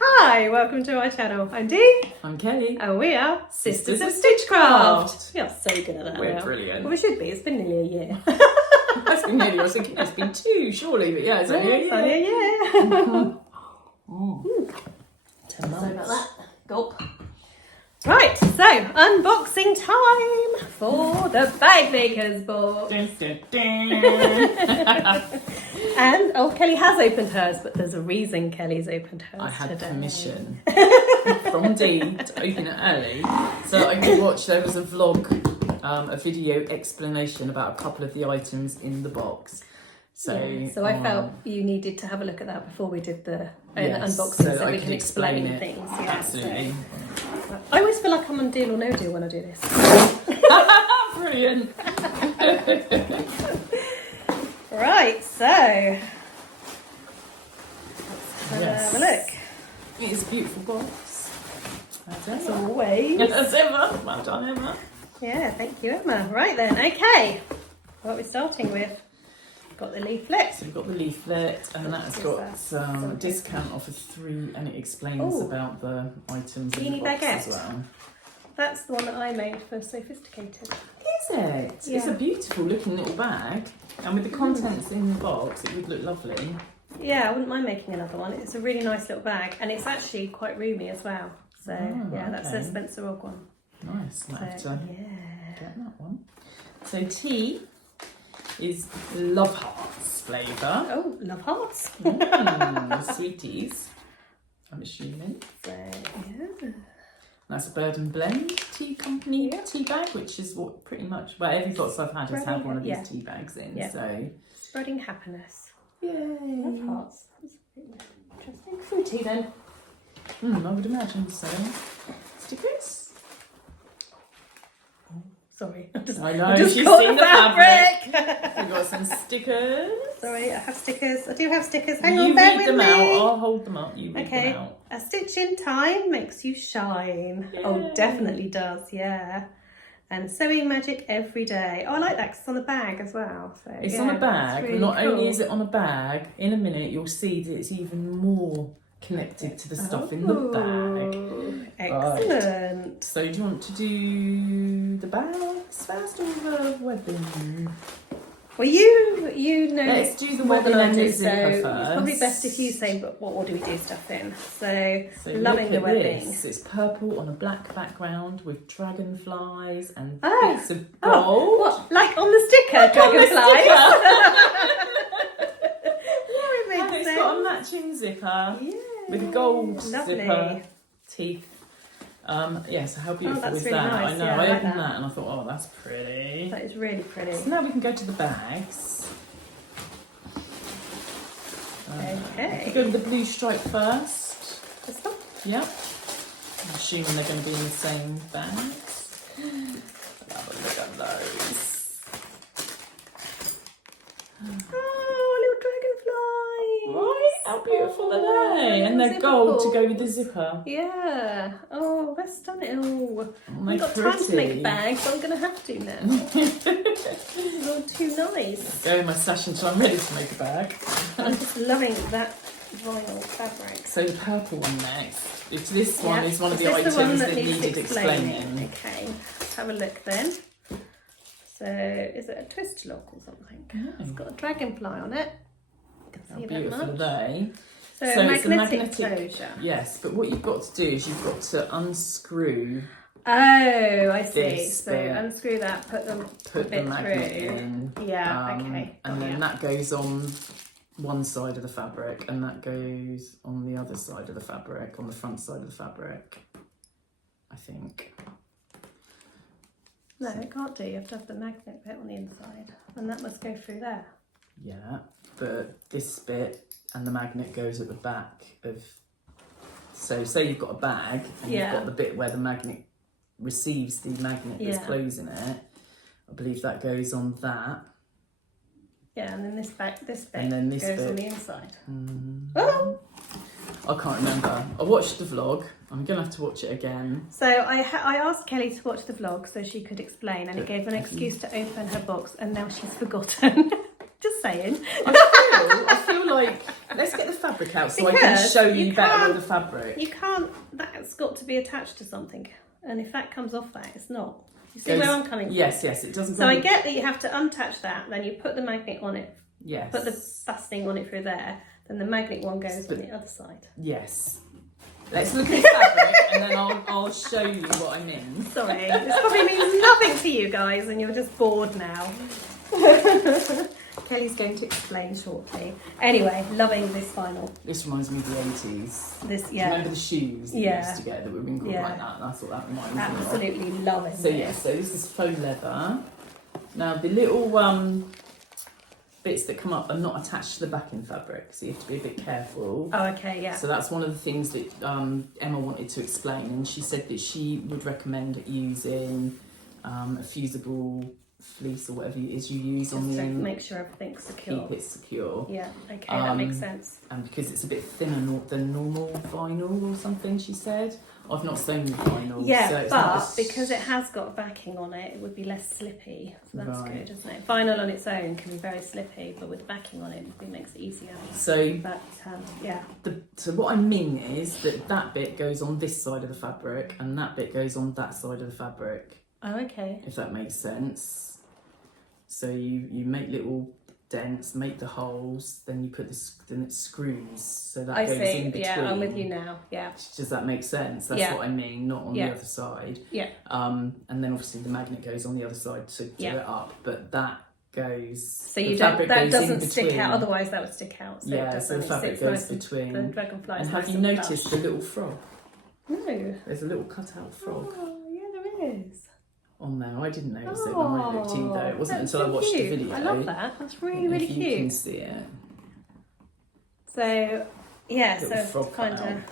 Hi, welcome to our channel. I'm Dee. I'm Kelly. And we are Sisters of Stitchcraft. We are so good at that. We're now. brilliant. Well, we should be. It's been nearly a year. It's been nearly, I was thinking it's been 2, surely, but yeah, it's only a year. Only a year. 10 months. Sorry about that. Gulp. Right, so unboxing time for the Bagmakers book. Dun, dun, dun. And Kelly has opened hers, but there's a reason Kelly's opened hers I had today. permission from Dee to open it early so I could watch. There was a vlog, a video explanation about a couple of the items in the box. So, So I felt you needed to have a look at that before we did the yes, unboxing, so I we could can explain it. things. Yeah, Absolutely. So. I always feel like I'm on Deal or No Deal when I do this. Brilliant. Right, so let's have a look. It is a beautiful box. As always. As ever. Well done, Emma. Yeah, thank you, Emma. Right then, okay. What are we starting with? Got the leaflet. So we've got the leaflet, and that's got some discount off of 3, and it explains about the items in the box as well. That's the one that I made for Sophisticated. Is it? Yeah. It's a beautiful looking little bag, and with the contents in the box, it would look lovely. Yeah, I wouldn't mind making another one. It's a really nice little bag, and it's actually quite roomy as well. So yeah, that's a Spencer Ogg one. Nice. Might have to get that one. So tea is Love Hearts flavour. Oh, Love Hearts. Sweeties, I'm assuming. So yeah. That's a Bird and Blend Tea Company tea bag, which is what pretty much, well, every box I've had has had one of these tea bags in. Yeah. So Spreading happiness. yay. Love Hearts. That's interesting. Fruity then. I would imagine so. Stickers? Sorry. I know, just she's caught seen the fabric. We've got some stickers. Sorry, I have stickers. I do have stickers. Hang You on, bear read with them me. out. I'll hold them up. You read them out. A stitch in time makes you shine. Yay. Oh, definitely does, yeah. And sewing magic every day. Oh, I like that because it's on the bag as well. So It's on a bag. Really Not cool. only is it on a bag, in a minute you'll see that it's even more connected to the stuff in the bag. Excellent. Right. So do you want to do the bags first or the webbing? Well, you know Let's do the more than webbing I and do, the so zipper it's first. probably best if you say what order we do stuff in. So loving look the at webbing. this. It's purple on a black background with dragonflies and Oh. bits of gold. What? Like on the sticker, dragonflies? Yeah, it And makes it's got a sense. matching zipper Yeah. with a gold Lovely. zipper teeth. So how beautiful that's is really that? nice. I know. Yeah, I I like opened that. that and I thought, oh, that's pretty. That is really pretty. So now we can go to the bags. Okay. We'll go with the blue stripe first. This one? Yep. I'm assuming they're going to be in the same bags. Have a look at those. Oh, little dragonfly. Right, how beautiful are they? And they're gold to go with the zipper. Yeah. Oh, that's stunning. Oh, Oh, I've got time to pretty. make bags, so I'm going to have to now. This is all too nice. Go in my stash until I'm ready to make a bag. I'm just loving that vinyl fabric. So the purple one next. This one is one of Is the this items the one that needs needed explaining. Okay, let's have a look then. So, is it a twist lock or something? No. It's got a dragonfly on it. You can How see beautiful that are much. they? So, it's a magnetic closure. Yes, but what you've got to do is you've got to unscrew. Oh, I see. This So bit. unscrew that, put the bit magnet through. in. Yeah, okay. And then that goes on one side of the fabric, and that goes on the other side of the fabric, on the front side of the fabric, I think. No, it can't do. You have to have the magnet bit on the inside, and that must go through there. Yeah, but this bit and the magnet goes at the back of. So say you've got a bag and you've got the bit where the magnet receives the magnet that's closing it. I believe that goes on that. Yeah, and then this bit and then this goes bit on the inside. Mm. Oh! I can't remember. I watched the vlog I'm going to have to watch it again. So I asked Kelly to watch the vlog so she could explain, and it gave an excuse to open her box, and now she's forgotten. Just saying. I feel like, let's get the fabric out so I can show you better with the fabric. You can't, that's got to be attached to something. And if that comes off that, it's not. You see where I'm coming from? Yes, it doesn't. So I get that you have to untouch that, then you put the magnet on it. Yes. Put the fastening on it through there, then the magnet one goes on the other side. Yes. Let's look at the fabric and then I'll show you what I mean. Sorry, this probably means nothing to you guys and you're just bored now. Kelly's going to explain shortly. Anyway, loving this vinyl. This reminds me of the 80s. This, Do you remember the shoes that you used to get that were wrinkled like that? And I thought that reminded me of it. Absolutely loving So so this is faux leather. Now the little bits that come up are not attached to the backing fabric, so you have to be a bit careful. Oh, okay, yeah. So that's one of the things that Emma wanted to explain, and she said that she would recommend using a fusible fleece or whatever it is you use just on the end. Make sure everything's secure. Keep it secure. Yeah, okay, that makes sense. And because it's a bit thinner than normal vinyl or something, she said. I've not sewn with vinyl. Yeah, so it's but because it has got backing on it, it would be less slippy. So that's good, isn't it? Vinyl on its own can be very slippy, but with backing on it, it makes it easier. So, but yeah. So what I mean is that bit goes on this side of the fabric, and that bit goes on that side of the fabric. Oh, okay. If that makes sense. So you make little dents, make the holes, then you put then it screws, so that goes in between. Yeah, I'm with you now. Yeah. Does that make sense? That's what I mean, not on the other side. Yeah. And then obviously the magnet goes on the other side to do it up, but that goes. So that doesn't stick out. Otherwise, that would stick out. So so the fabric goes between. The dragonfly. And have you noticed the little frog? No. There's a little cut-out frog. Oh, yeah, there is. On there, I didn't notice it when I looked either. It wasn't until I watched the video. I love that. That's really cute. You can see it. So yeah, little so kind of.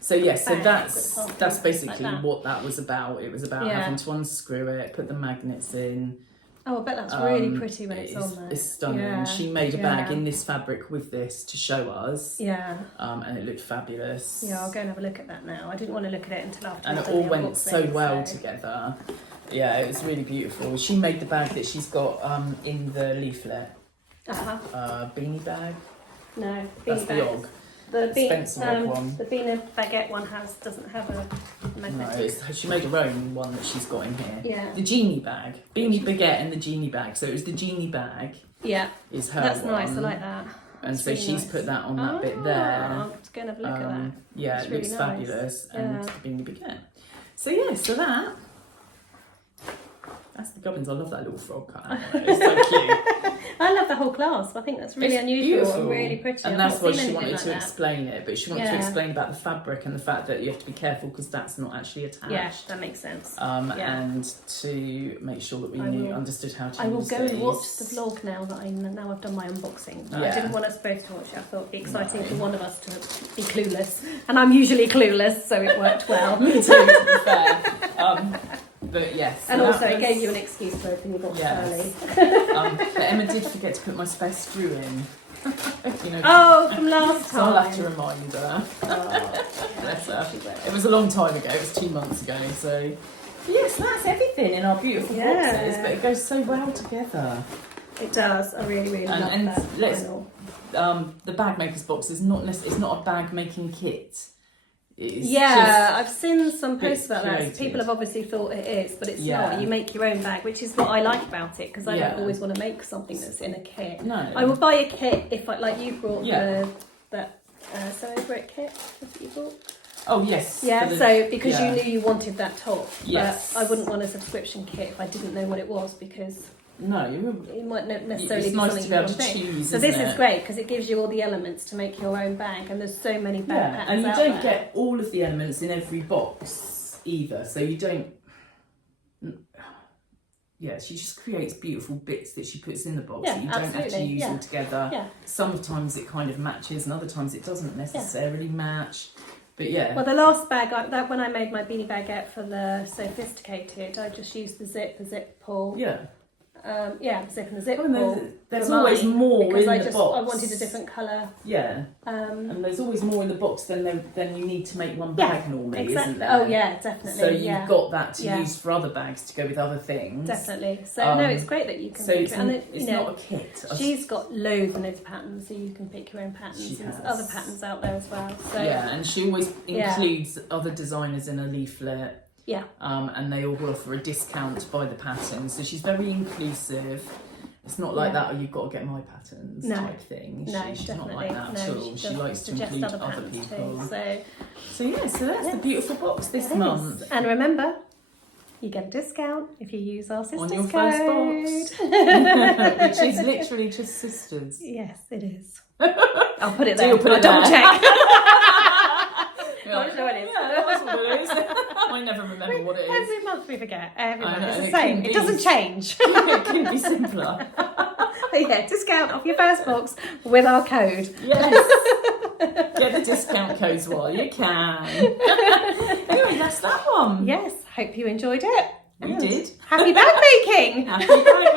So yes, so that's basically like what that was about. It was about having to unscrew it, put the magnets in. Oh, I bet that's really pretty when it's on there. It's stunning. Yeah. She made a bag in this fabric with this to show us. Yeah. And it looked fabulous. Yeah, I'll go and have a look at that now. I didn't want to look at it until after. And it all went so well together. Yeah, it was really beautiful. She made the bag that she's got in the leaflet. Beanie bag. No, that's the Og. The Spencer Og one. The Beanie Baguette one doesn't have a magnetic. No, she made her own one that she's got in here. Yeah. The Genie bag. Beanie Baguette and the Genie bag. So it was the Genie bag. Yeah. Is her That's one. nice, I like that. And so really she's put that on that bit there. I'm just going to have a look at that. Yeah, that's it really looks nice. fabulous. And Beanie Baguette. So yeah, so that's the Gubbins. I love that little frog cut out. It's so cute. I love the whole clasp. I think that's really unusual beautiful. and really pretty. And that's why she wanted to explain it. But she wanted to explain about the fabric and the fact that you have to be careful because that's not actually attached. Yeah, that makes sense. And to make sure that we understood how to use these. I will go and watch the vlog now that I've done my unboxing. I didn't want us both to watch it. I thought it'd be exciting for one of us to be clueless. And I'm usually clueless, so it worked well. Me too, to be fair. But yes. And also it gave you an excuse to open your box early. But Emma did forget to put my spare screw in. From last time. So I'll have to remind her. Bless her. It was a long time ago, it was 2 months ago, so yes, that's everything in our beautiful boxes, but it goes so well together. It does. I really love that. The bag makers box is it's not a bag making kit. I've seen some posts about that. People have obviously thought it is, but it's not. You make your own bag, which is what I like about it because I don't always want to make something that's in a kit. No, I will buy a kit if you brought that Sew Over It kit that you bought. Oh yes. Yeah. So because you knew you wanted that top, yes. But I wouldn't want a subscription kit if I didn't know what it was because. No, it might not necessarily be something nice to be able to choose. So this is great because it gives you all the elements to make your own bag, and there's so many bag patterns and you out don't there. get all of the elements in every box either. So you don't. Yeah, she just creates beautiful bits that she puts in the box that you don't have to use all together. Yeah. Sometimes it kind of matches, and other times it doesn't necessarily match. But yeah. Well, the last bag when I made my Beanie Baguette for the Sophisticated, I just used the zip pull. Yeah. zip and the zip. There's always more because in the box. I wanted a different colour. Yeah. And there's always more in the box than you need to make one bag normally, exactly. isn't there? Oh yeah, definitely. So you've got that to use for other bags to go with other things. Definitely. So no, it's great that you can. It's not a kit. She's got loads and loads of patterns, so you can pick your own patterns. There's other patterns out there as well. So and she always includes other designers in a leaflet. Yeah. And they all offer a discount by the pattern, so she's very inclusive. It's not like that, you've got to get my patterns type thing. She's not like that at all. She likes to include other people. Too, so that's the beautiful box this month. And remember, you get a discount if you use our sisters on your code. first box, which is literally just sisters. Yes, it is. I'll put it there. I'll double check. I'm sure it is. Yeah, that's what it is. I never remember what it is. Every month we forget. Every month it's the it same. It doesn't change. It can be simpler. Discount off your first box with our code. Yes. Get the discount codes while you can. Anyway, that's that one. Yes. Hope you enjoyed it. We did. Happy bag making. Happy bag